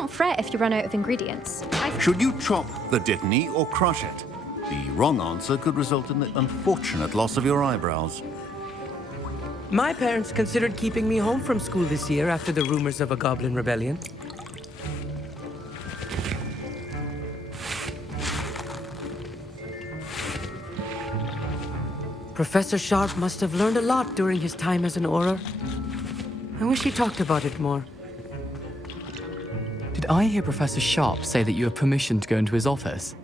Don't fret if you run out of ingredients. Should you chop the dittany or crush it? The wrong answer could result in the unfortunate loss of your eyebrows. My parents considered keeping me home from school this year after the rumors of a goblin rebellion. Professor Sharp must have learned a lot during his time as an Auror. I wish he talked about it more. Did I hear Professor Sharp say that you have permission to go into his office?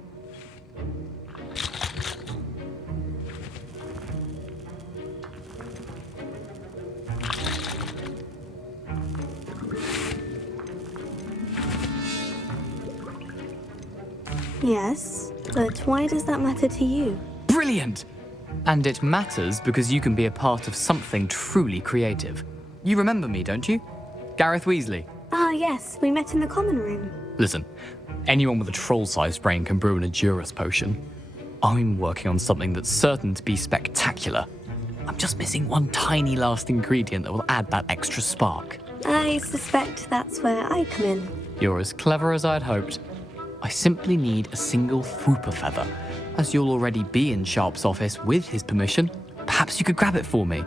Yes, but why does that matter to you? Brilliant! And it matters because you can be a part of something truly creative. You remember me, don't you? Gareth Weasley. Ah, yes, we met in the common room. Listen, anyone with a troll-sized brain can brew an Edurus potion. I'm working on something that's certain to be spectacular. I'm just missing one tiny last ingredient that will add that extra spark. I suspect that's where I come in. You're as clever as I'd hoped. I simply need a single Fwooper feather. As you'll already be in Sharp's office with his permission, perhaps you could grab it for me.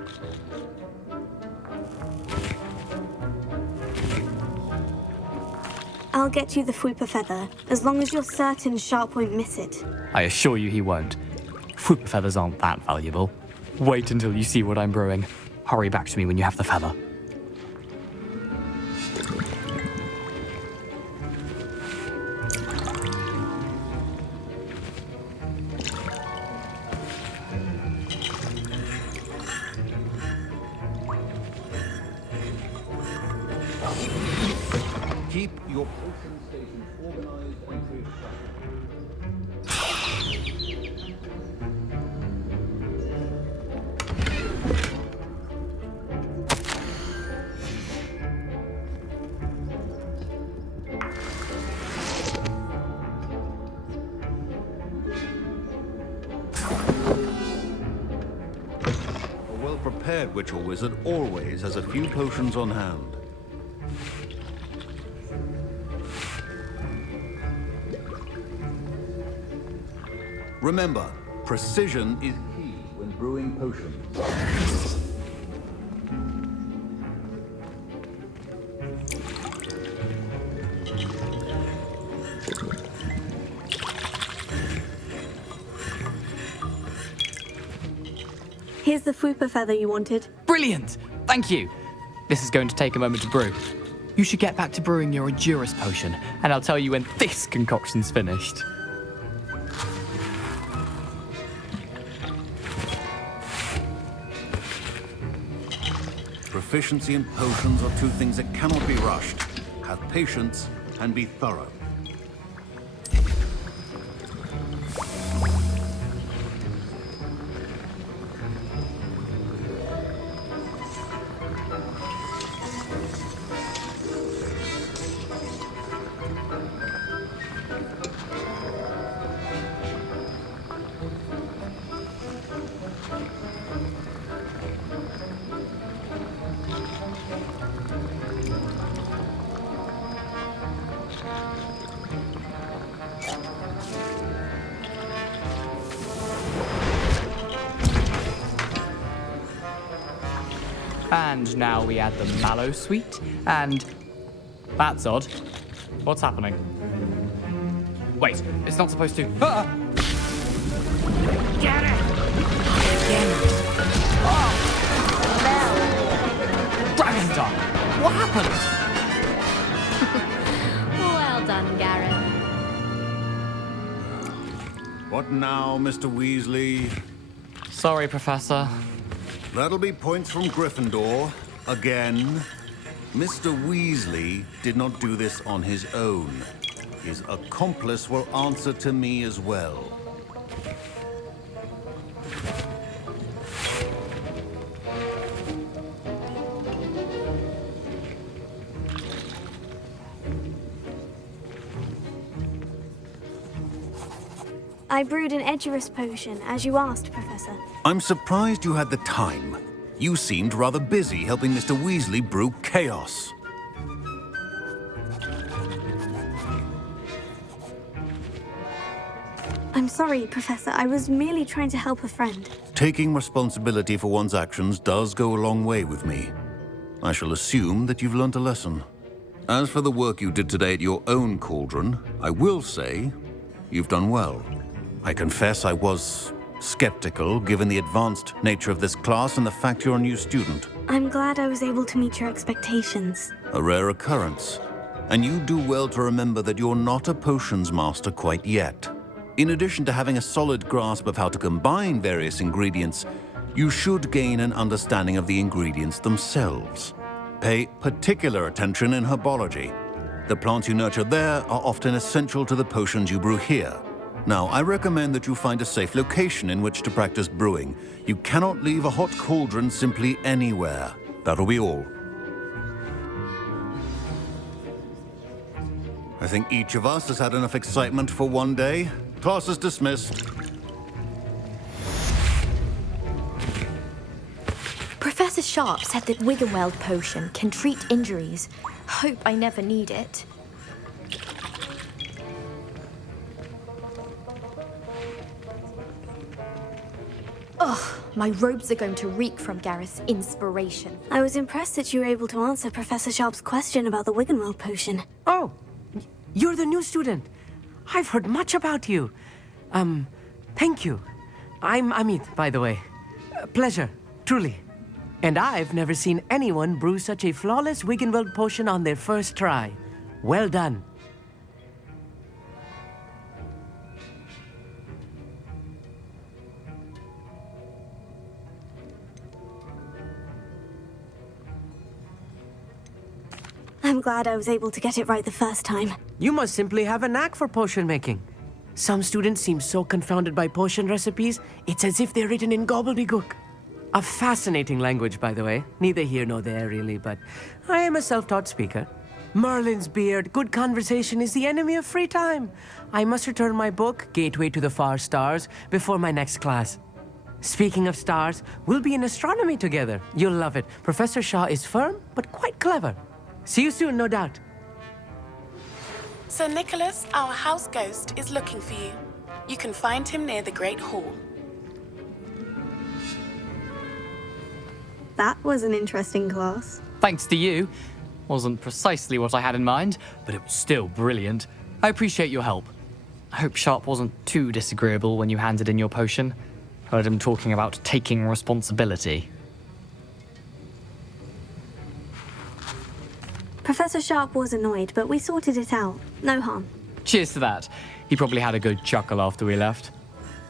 I'll get you the Fwooper feather, as long as you're certain Sharp won't miss it. I assure you he won't. Fwooper feathers aren't that valuable. Wait until you see what I'm brewing. Hurry back to me when you have the feather. Keep your potion stations organized and clear. A well-prepared witch or wizard always has a few potions on hand. Remember, precision is key when brewing potions. Here's the Fwooper feather you wanted. Brilliant! Thank you! This is going to take a moment to brew. You should get back to brewing your Edurus potion, and I'll tell you when this concoction's finished. Proficiency in potions are two things that cannot be rushed. Have patience and be thorough. And now we add the mallow sweet, and... That's odd. What's happening? Wait, it's not supposed to... Ah! Get it! Oh! Dragon's Dog! What happened? Well done, Gareth. What now, Mr. Weasley? Sorry, Professor. That'll be points from Gryffindor. Again. Mr. Weasley did not do this on his own. His accomplice will answer to me as well. I brewed an Edurus potion, as you asked, Professor. I'm surprised you had the time. You seemed rather busy helping Mr. Weasley brew chaos. sorry, Professor. I was merely trying to help a friend. Taking responsibility for one's actions does go a long way with me. I shall assume that you've learnt a lesson. As for the work you did today at your own cauldron, I will say you've done well. I confess I was skeptical, given the advanced nature of this class and the fact you're a new student. I'm glad I was able to meet your expectations. A rare occurrence. And you do well to remember that you're not a potions master quite yet. In addition to having a solid grasp of how to combine various ingredients, you should gain an understanding of the ingredients themselves. Pay particular attention in herbology. The plants you nurture there are often essential to the potions you brew here. Now, I recommend that you find a safe location in which to practice brewing. You cannot leave a hot cauldron simply anywhere. That'll be all. I think each of us has had enough excitement for one day. Class is dismissed. Professor Sharp said that Wiggenweld potion can treat injuries. Hope I never need it. Ugh, my robes are going to reek from Gareth's inspiration. I was impressed that you were able to answer Professor Sharp's question about the Wiggenweld potion. Oh, you're the new student. I've heard much about you. Thank you. I'm Amit, by the way. Pleasure, truly. And I've never seen anyone brew such a flawless Wiggenweld potion on their first try. Well done. I'm glad I was able to get it right the first time. You must simply have a knack for potion making. Some students seem so confounded by potion recipes, it's as if they're written in gobbledygook. A fascinating language, by the way. Neither here nor there, really, but I am a self-taught speaker. Merlin's beard, good conversation is the enemy of free time. I must return my book, Gateway to the Far Stars, before my next class. Speaking of stars, we'll be in astronomy together. You'll love it. Professor Shah is firm, but quite clever. See you soon, no doubt. Sir Nicholas, our house ghost, is looking for you. You can find him near the Great Hall. That was an interesting class. Thanks to you. Wasn't precisely what I had in mind, but it was still brilliant. I appreciate your help. I hope Sharp wasn't too disagreeable when you handed in your potion. Heard him talking about taking responsibility. Professor Sharp was annoyed, but we sorted it out. No harm. Cheers to that. He probably had a good chuckle after we left.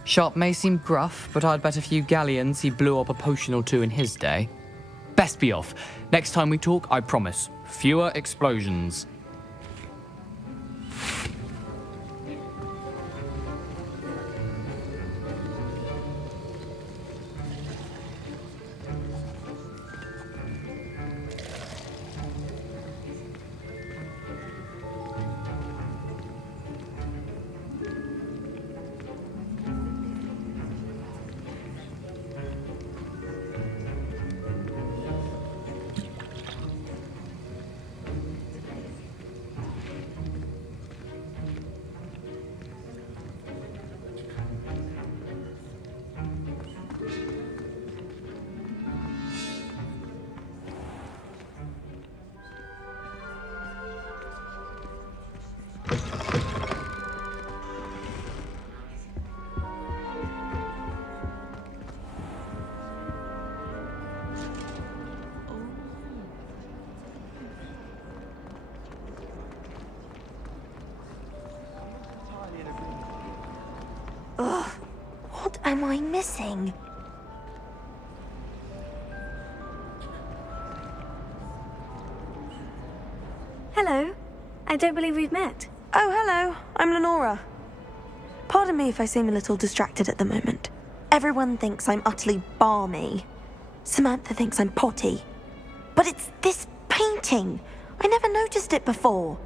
Sharp may seem gruff, but I'd bet a few galleons he blew up a potion or two in his day. Best be off. Next time we talk, I promise, fewer explosions. What am I missing? Hello. I don't believe we've met. Oh, hello. I'm Lenora. Pardon me if I seem a little distracted at the moment. Everyone thinks I'm utterly balmy. Samantha thinks I'm potty. But it's this painting. I never noticed it before.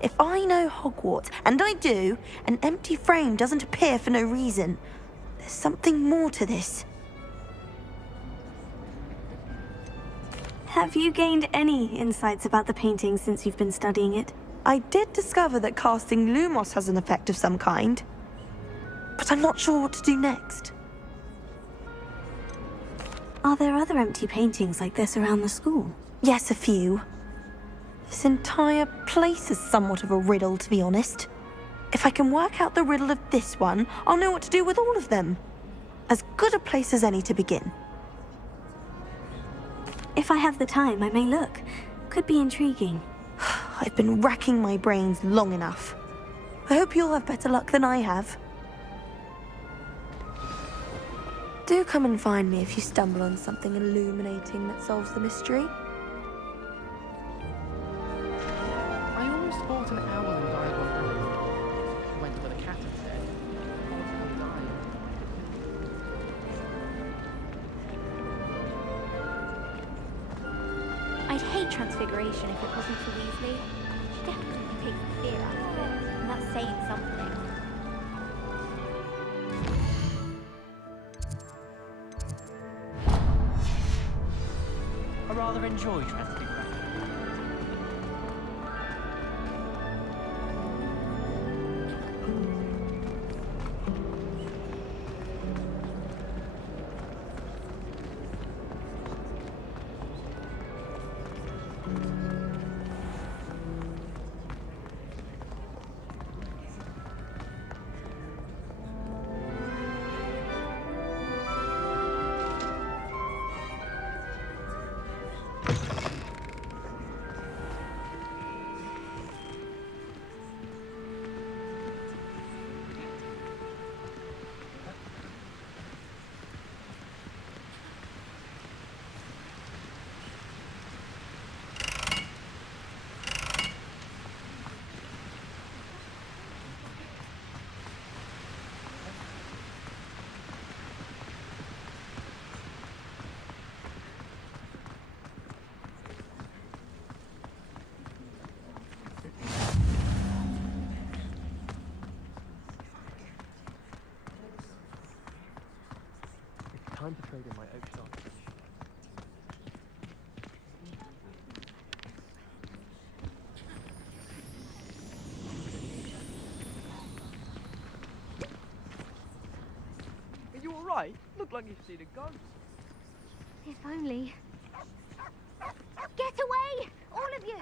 If I know Hogwarts, and I do, an empty frame doesn't appear for no reason. There's something more to this. Have you gained any insights about the painting since you've been studying it? I did discover that casting Lumos has an effect of some kind. but I'm not sure what to do next. Are there other empty paintings like this around the school? Yes, a few. This entire place is somewhat of a riddle, to be honest. If I can work out the riddle of this one, I'll know what to do with all of them. As good a place as any to begin. If I have the time, I may look. Could be intriguing. I've been racking my brains long enough. I hope you'll have better luck than I have. Do come and find me if you stumble on something illuminating that solves the mystery. I almost bought an owl and died one night. Went with a cat instead. And died. I'd hate Transfiguration if it wasn't for Weasley. She definitely takes the fear out of it, and that's saying something. I rather enjoy Transfiguration. Time to trade in my oak shot. Are you alright? Look like you've seen a ghost. If only. Get away! All of you!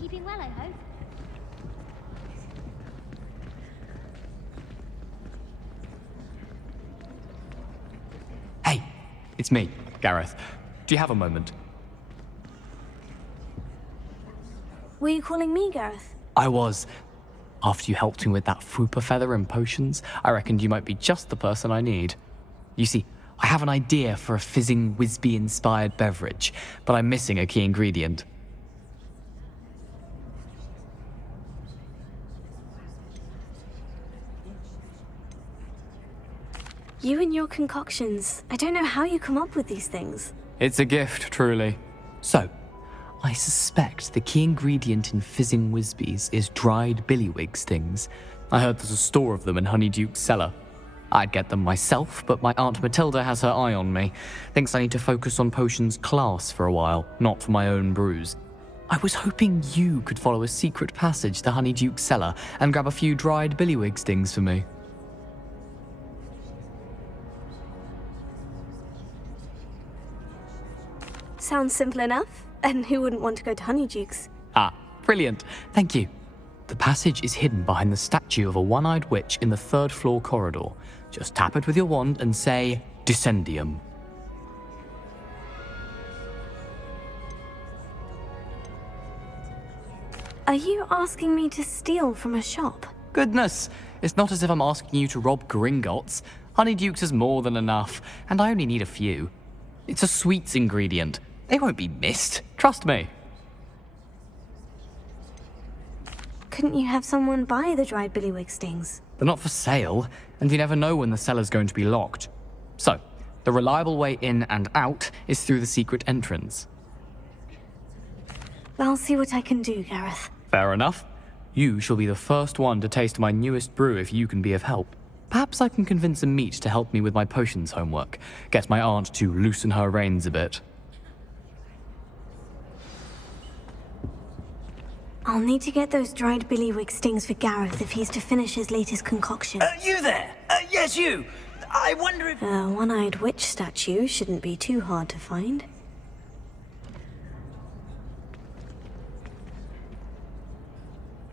Keeping well, I hope. Hey, it's me, Gareth. Do you have a moment? Were you calling me, Gareth? I was. After you helped me with that Fupa feather and potions, I reckoned you might be just the person I need. You see, I have an idea for a fizzing Whizbee-inspired beverage, but I'm missing a key ingredient. You and your concoctions. I don't know how you come up with these things. It's a gift, truly. So, I suspect the key ingredient in fizzing Whizbees is dried billywig stings. I heard there's a store of them in Honeyduke's cellar. I'd get them myself, but my Aunt Matilda has her eye on me. Thinks I need to focus on potions class for a while, not for my own brews. I was hoping you could follow a secret passage to Honeyduke's cellar and grab a few dried billywig stings for me. Sounds simple enough. And who wouldn't want to go to Honeyduke's? Ah, brilliant. Thank you. The passage is hidden behind the statue of a one-eyed witch in the third-floor corridor. Just tap it with your wand and say, Descendium. Are you asking me to steal from a shop? Goodness, it's not as if I'm asking you to rob Gringotts. Honeyduke's is more than enough, and I only need a few. It's a sweets ingredient. They won't be missed. Trust me. couldn't you have someone buy the dried billywig stings? They're not for sale, and you never know when the cellar's going to be locked. So, the reliable way in and out is through the secret entrance. I'll see what I can do, Gareth. Fair enough. You shall be the first one to taste my newest brew if you can be of help. Perhaps I can convince a meat to help me with my potions homework. Get my aunt to loosen her reins a bit. I'll need to get those dried billywig stings for Gareth if he's to finish his latest concoction. You there? Yes, you. I wonder if... A one-eyed witch statue shouldn't be too hard to find.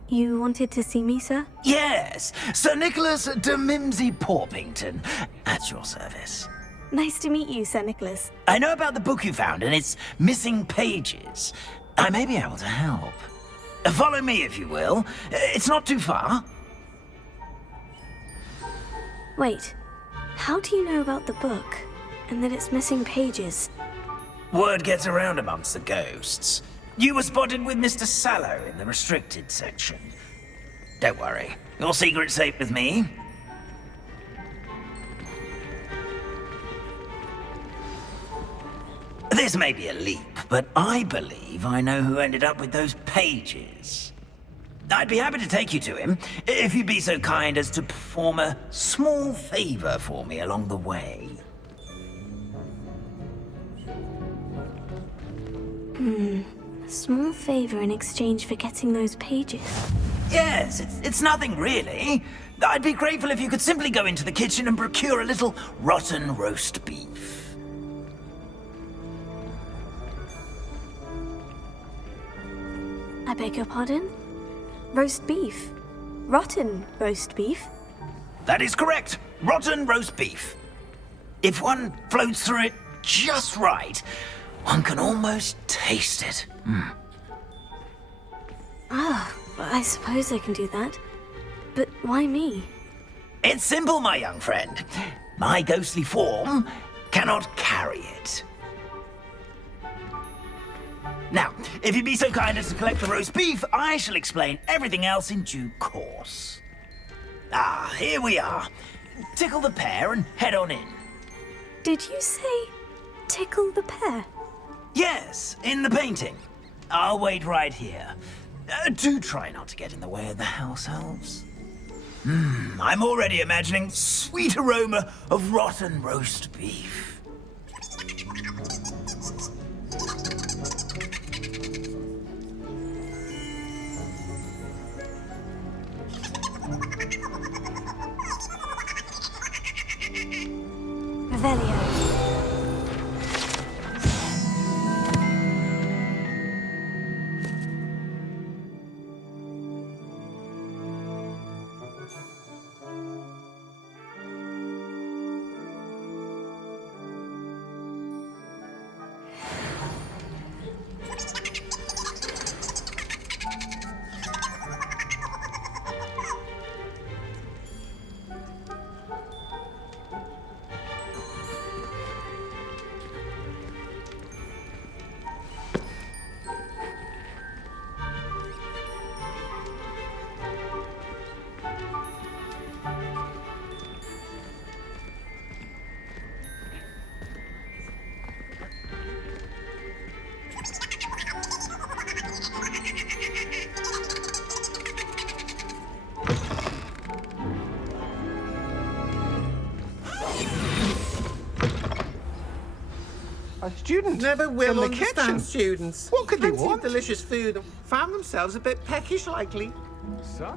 You wanted to see me, sir? Yes, Sir Nicholas de Mimsy Porpington, at your service. Nice to meet you, Sir Nicholas. I know about the book you found and its missing pages. I may be able to help. Follow me, if you will. It's not too far. Wait, how do you know about the book? And that it's missing pages? Word gets around amongst the ghosts. You were spotted with Mr. Sallow in the restricted section. Don't worry, your secret's safe with me. This may be a leap, but I believe I know who ended up with those pages. I'd be happy to take you to him, if you'd be so kind as to perform a small favor for me along the way. A small favor in exchange for getting those pages. Yes, it's nothing really. I'd be grateful if you could simply go into the kitchen and procure a little rotten roast beef. I beg your pardon? Roast beef? Rotten roast beef? That is correct. Rotten roast beef. If one floats through it just right, one can almost taste it. I suppose I can do that. But why me? It's simple, my young friend. My ghostly form cannot carry it. Now, if you'd be so kind as to collect the roast beef, I shall explain everything else in due course. Ah, here we are. Tickle the pear and head on in. Did you say tickle the pear? Yes, in the painting. I'll wait right here. Do try not to get in the way of the house elves. I'm already imagining sweet aroma of rotten roast beef. Revelio. A student Never will in the understand kitchen. students. What could they Fancied want? delicious food and found themselves a bit peckish likely. Son?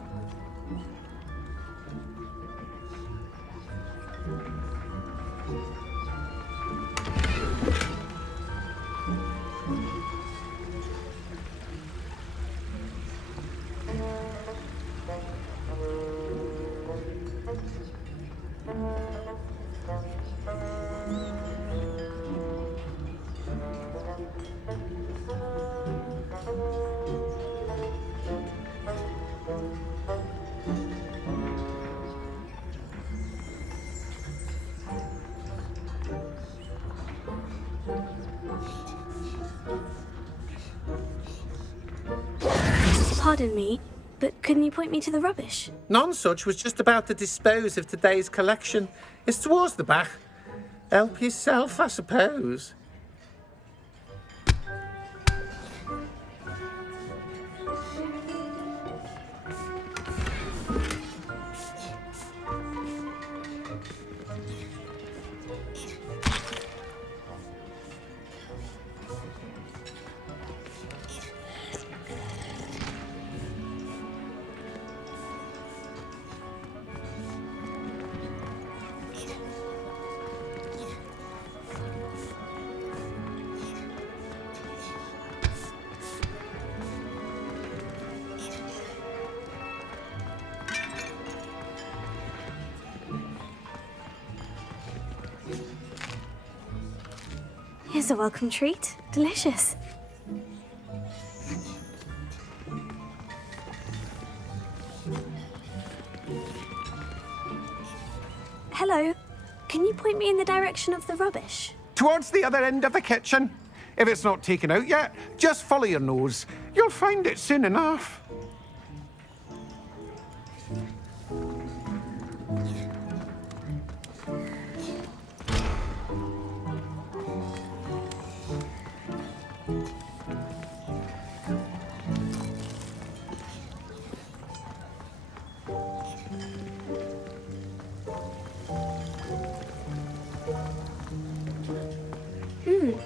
Pardon me, but couldn't you point me to the rubbish? Nonsuch was just about to dispose of today's collection. It's towards the back. Help yourself, I suppose. Here's a welcome treat. Delicious. Hello. Can you point me in the direction of the rubbish? Towards the other end of the kitchen. If it's not taken out yet, just follow your nose. You'll find it soon enough.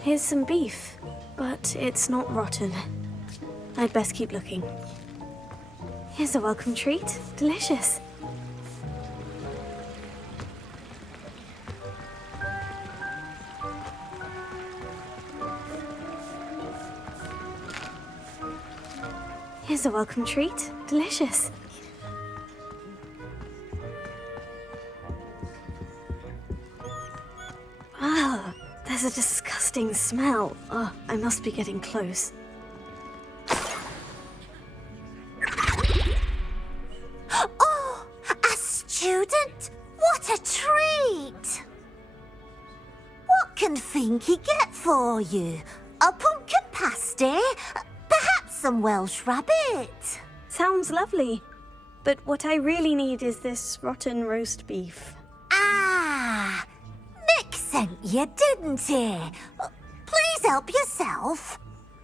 Here's some beef, but it's not rotten. I'd best keep looking. Here's a welcome treat. Delicious. Here's a welcome treat. Delicious. Ah, there's a disgusting smell. Oh, I must be getting close. Oh, a student? What a treat! What can Finky get for you? A pumpkin pasty? Perhaps some Welsh rabbit? Sounds lovely. But what I really need is this rotten roast beef. Ah, Nick sent you, didn't he? Please help yourself.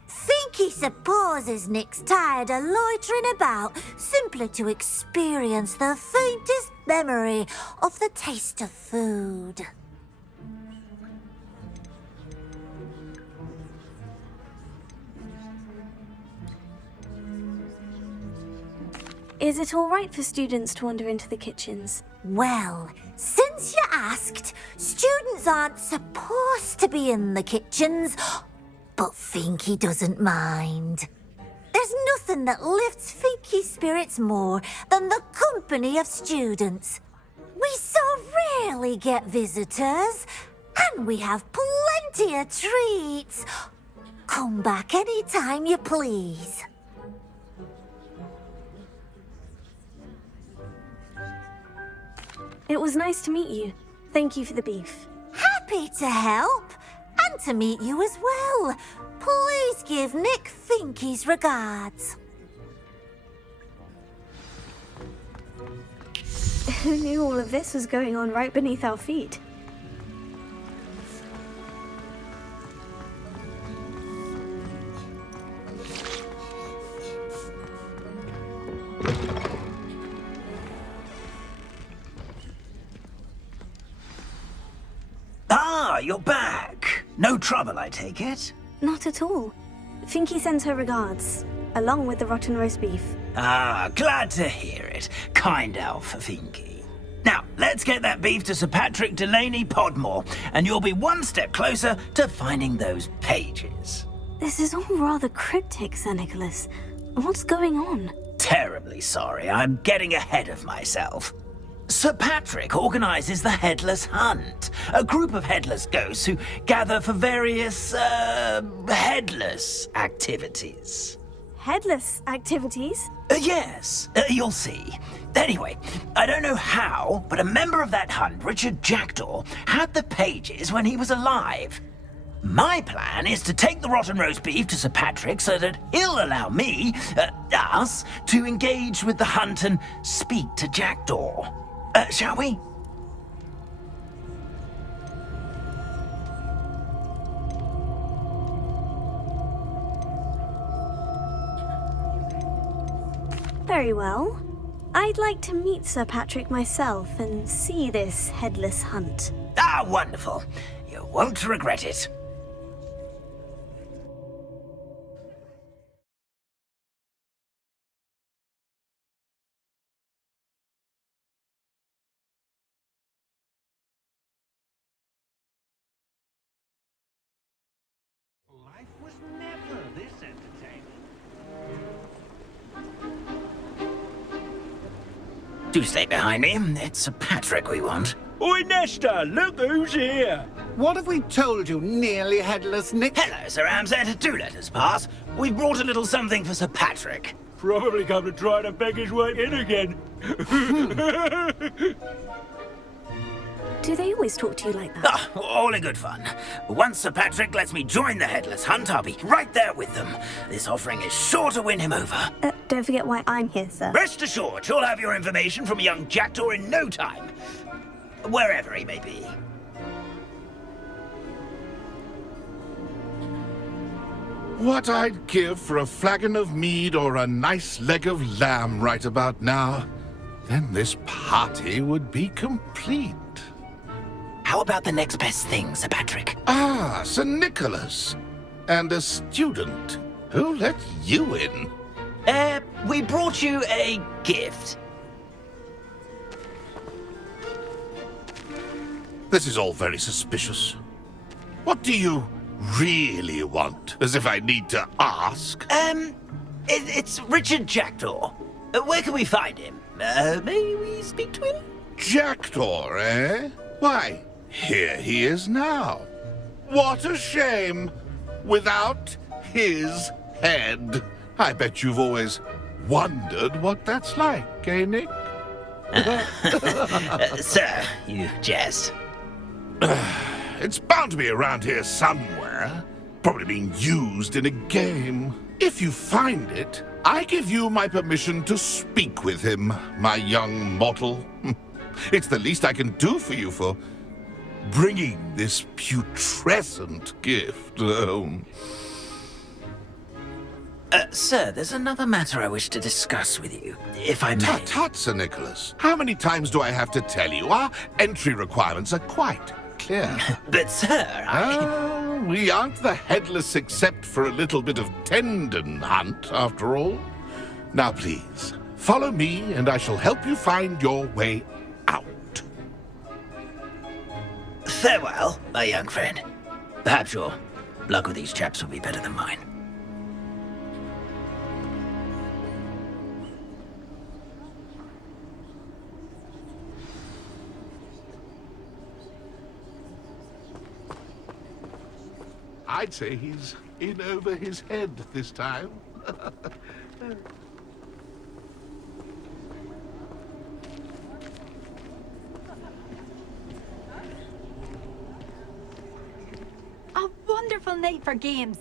Finky supposes Nick's tired of loitering about simply to experience the faintest memory of the taste of food. Is it all right for students to wander into the kitchens? Well, since you asked, students aren't supposed to be in the kitchens, but Finky doesn't mind. There's nothing that lifts Finky's spirits more than the company of students. We so rarely get visitors, and we have plenty of treats. Come back any time you please. It was nice to meet you. Thank you for the beef. Happy to help, and to meet you as well. Please give Nick Finky's regards. Who knew all of this was going on right beneath our feet? Ah, you're back. No trouble, I take it? Not at all. Finky sends her regards, along with the rotten roast beef. Ah, glad to hear it. Kind elf for Finky. Now, let's get that beef to Sir Patrick Delaney Podmore, and you'll be one step closer to finding those pages. This is all rather cryptic, Sir Nicholas. What's going on? Terribly sorry, I'm getting ahead of myself. Sir Patrick organises the Headless Hunt, a group of headless ghosts who gather for various, headless activities. Headless activities? Yes, you'll see. Anyway, I don't know how, but a member of that hunt, Richard Jackdaw, had the pages when he was alive. My plan is to take the rotten roast beef to Sir Patrick so that he'll allow me, us, to engage with the hunt and speak to Jackdaw. Shall we? Very well. I'd like to meet Sir Patrick myself and see this headless hunt. Ah, wonderful. You won't regret it. Life was never this entertaining. Do stay behind me. It's Sir Patrick we want. Oi, Nesta, look who's here. What have we told you, nearly headless Nick? Hello, Sir Ramsed. Do let us pass. We've brought a little something for Sir Patrick. Probably come to try to beg his way in again. Do they always talk to you like that? Ah, all in good fun. Once Sir Patrick lets me join the Headless Hunt, I'll be right there with them. This offering is sure to win him over. Don't forget why I'm here, sir. Rest assured, you'll have your information from a young Jackdaw in no time. Wherever he may be. What I'd give for a flagon of mead or a nice leg of lamb right about now. Then this party would be complete. How about the next best thing, Sir Patrick? Ah, Sir Nicholas. And a student. Who let you in? We brought you a gift. This is all very suspicious. What do you really want? As if I need to ask. It's Richard Jackdaw. Where can we find him? May we speak to him? Jackdaw, eh? Why, here he is now. What a shame. Without his head. I bet you've always wondered what that's like, eh, Nick? Sir, you jest. It's bound to be around here somewhere. Probably being used in a game. If you find it, I give you my permission to speak with him, my young mortal. It's the least I can do for you for bringing this putrescent gift home. Sir, there's another matter I wish to discuss with you, if I may. Tut, tut, Sir Nicholas. How many times do I have to tell you? Our entry requirements are quite clear. But, sir, we aren't the headless except for a little bit of tendon hunt, after all. Now, please, follow me, and I shall help you find your way out. Farewell, my young friend. Perhaps your luck with these chaps will be better than mine. I'd say he's in over his head this time. A wonderful night for games.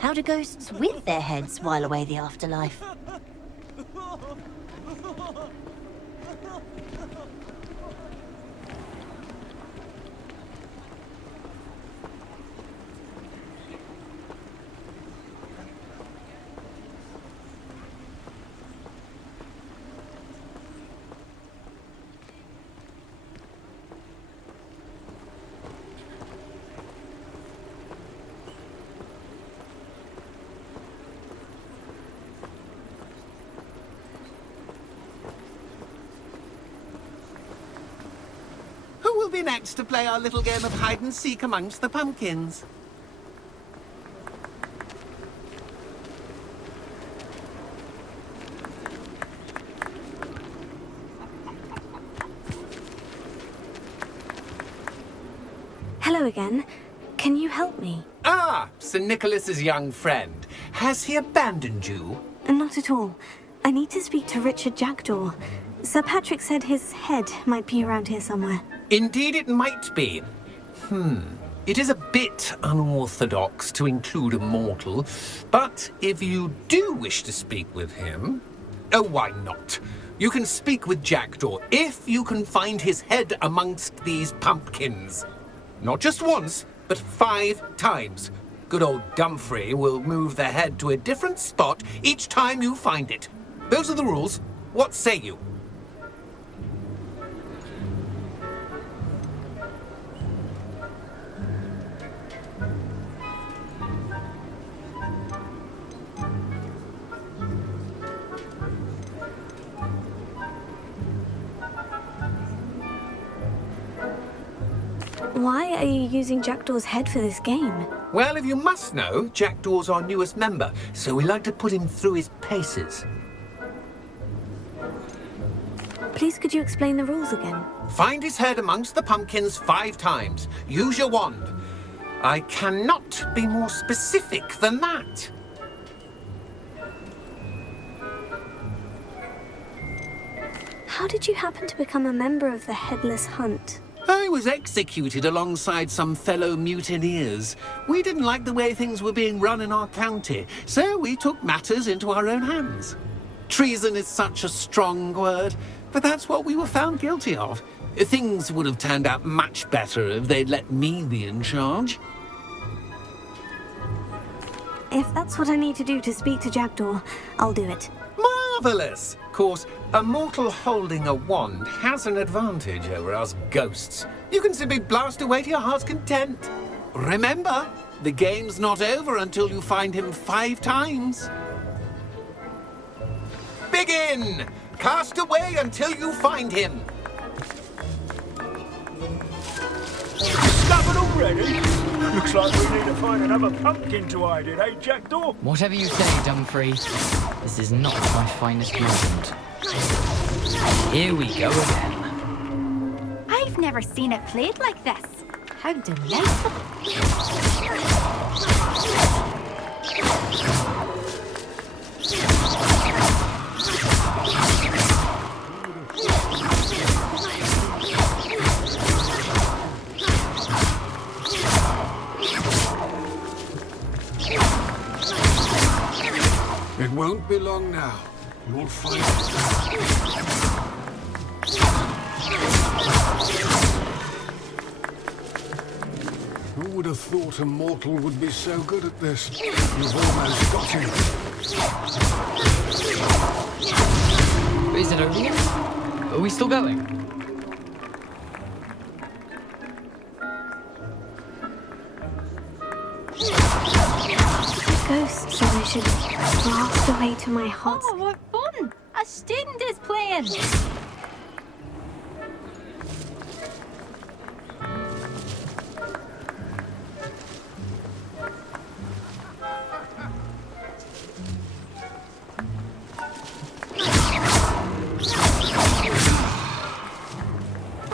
How do ghosts with their heads while away the afterlife? Who will be next to play our little game of hide-and-seek amongst the pumpkins? Hello again. Can you help me? Ah, Sir Nicholas's young friend. Has he abandoned you? Not at all. I need to speak to Richard Jackdaw. Sir Patrick said his head might be around here somewhere. Indeed it might be. It is a bit unorthodox to include a mortal, but if you do wish to speak with him... Oh, why not? You can speak with Jackdaw if you can find his head amongst these pumpkins. Not just once, but 5 times. Good old Dumfrey will move the head to a different spot each time you find it. Those are the rules. What say you? Why are you using Jackdaw's head for this game? Well, if you must know, Jackdaw's our newest member, so we like to put him through his paces. Please could you explain the rules again? Find his head amongst the pumpkins 5 times. Use your wand. I cannot be more specific than that. How did you happen to become a member of the Headless Hunt? I was executed alongside some fellow mutineers. We didn't like the way things were being run in our county, so we took matters into our own hands. Treason is such a strong word, but that's what we were found guilty of. Things would have turned out much better if they'd let me be in charge. If that's what I need to do to speak to Jackdaw, I'll do it. Marvellous! Of course, a mortal holding a wand has an advantage over us ghosts. You can simply blast away to your heart's content. Remember, the game's not over until you find him 5 times. Begin! Cast away until you find him. Stubborn already? Looks like we need to find another pumpkin to hide in, eh, Jackdaw? Whatever you say, Dumfrey. This is not my finest moment. Here we go again. I've never seen it played like this. How delightful. It won't be long now. You'll find it. Who would have thought a mortal would be so good at this? You've almost got him. Is it over yet? Are we still going? Ghost said I should blast away to my heart. Oh, what fun! A student is playing!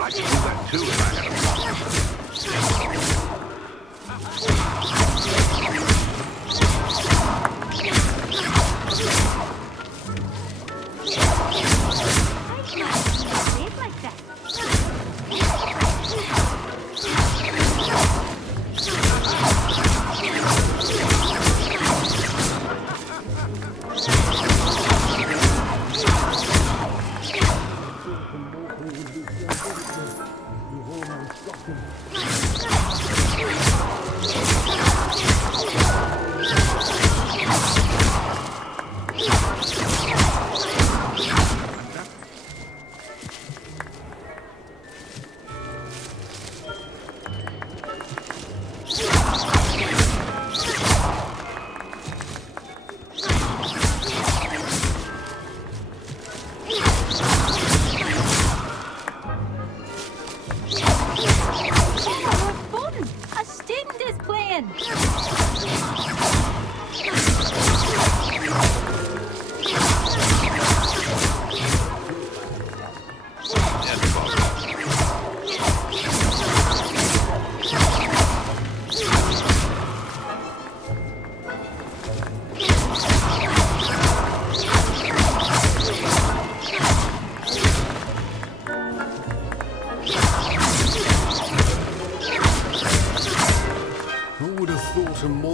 I could do that too if I had a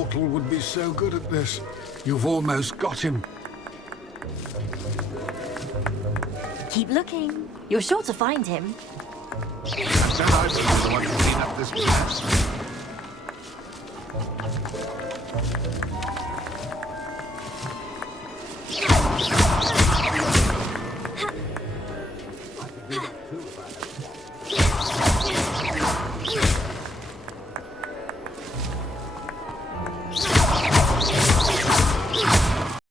mortal would be so good at this. You've almost got him. Keep looking. You're sure to find him. I said I was the one to clean up this mess.